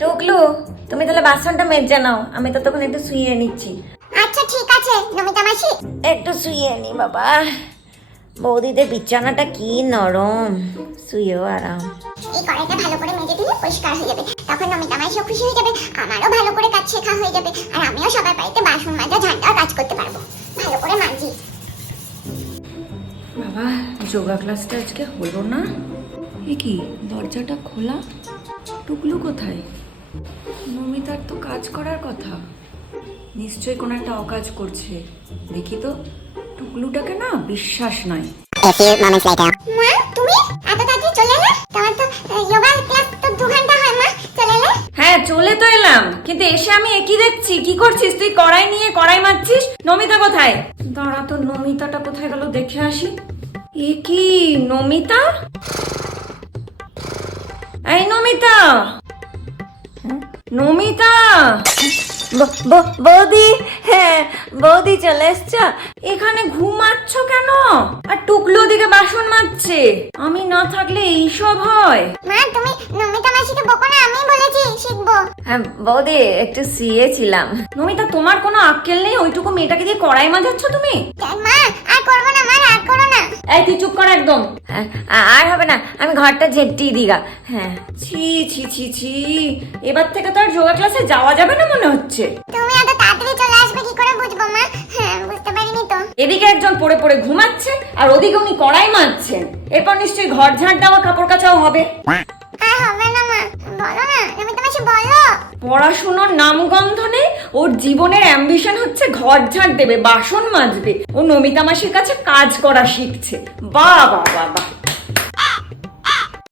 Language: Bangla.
টুকলু, তুমি তাহলে বাসনটা মেজে নাও, আমি তো তখন একটু শুয়ে নিচ্ছি। আচ্ছা ঠিক আছে নমিতা মাসি। একটু শুয়ে নি বাবা, বৌদিদের বিছানাটা কি নরম, শুয়েও আরাম। এই কড়াইটা ভালো করে মেজে দিলে পরিষ্কার হয়ে যাবে, তখন নমিতা মাসিও খুশি হয়ে যাবে, আমারও ভালো করে কাজ শেখা হয়ে যাবে, আর আমিও সবার বাড়িতে বাসন মাজা ঝাড় দেওয়ার কাজ করতে পারবো। ভালো করে মাজি। বাবা, যোগা ক্লাসটা আজকে হলো না। এ কি, দরজাটা খোলা? টুকলু কোথায়? নমিতার তো কাজ করার কথা, নিশ্চয়ই কোনো একটা অকাজ করছে। দেখি তো, টুকলুটাকে না বিশ্বাস নাই। মা তুমি এত তাড়াতাড়ি চলে এলে? তোমার তো যোগা ক্লাস তো 2 ঘন্টা হয় মা, চলে এলে? হ্যাঁ চলে তো এলাম, কিন্তু এসে আমি একই দেখছি। কি করছিস তুই? কড়াই নিয়ে কড়াই মারছিস। নমিতা কোথায়? দাঁড়া তো, নমিতাটা কোথায় গেল দেখে আসি। এ কি, নমিতা? এই নমিতা, নমিতা, বৌদি, হ্যাঁ বৌদি চলে এসছো। এখানে ঘুমাচ্ছ কেন? আর টুকলো দিকে বাসন মাজছে। আমি না থাকলে এইসব হয়? মা তুমি নমিতা মাসিকে বকো না, আমি বলেছি শিখবো। হ্যাঁ বৌদি, একটু শুয়েছিলাম। নমিতা, তোমার কোনো আক্কেল নেই? ওইটুকু মেয়েটাকে দিয়ে কড়াই মাজাচ্ছ তুমি? মা আর করবো না, মা আর করো না। এই তুই চুপ কর একদম। আর হবে না, আমি ঘরটা ঝেঁটিয়ে দিগা। হ্যাঁ, ছি ছি ছি ছি, এবার থেকে তো আর যোগা ক্লাসে যাওয়া যাবে না মনে হচ্ছে। তুমি এত তাড়াতাড়ি চলে আসবে কি করে বুঝবো মা? হ্যাঁ বুঝতে পারিনি তো। এদিকে একজন পড়ে পড়ে ঘুমাচ্ছে, আর ওদিকে উনি কড়াই মাজছেন। এরপর নিশ্চয়ই ঘর ঝাড় দেওয়া, কাপড় কাচাও হবে। আর হবে না মা, বলো না নমিতা মাসি বলো। পড়াশোনার নামগন্ধ নেই, ওর জীবনের অ্যাম্বিশন হচ্ছে ঘর ঝাড় দেবে, বাসন মাজবে। ও নমিতা মাসির কাছে কাজ করা শিখছে। বাহ বাহ বাহ বাহ।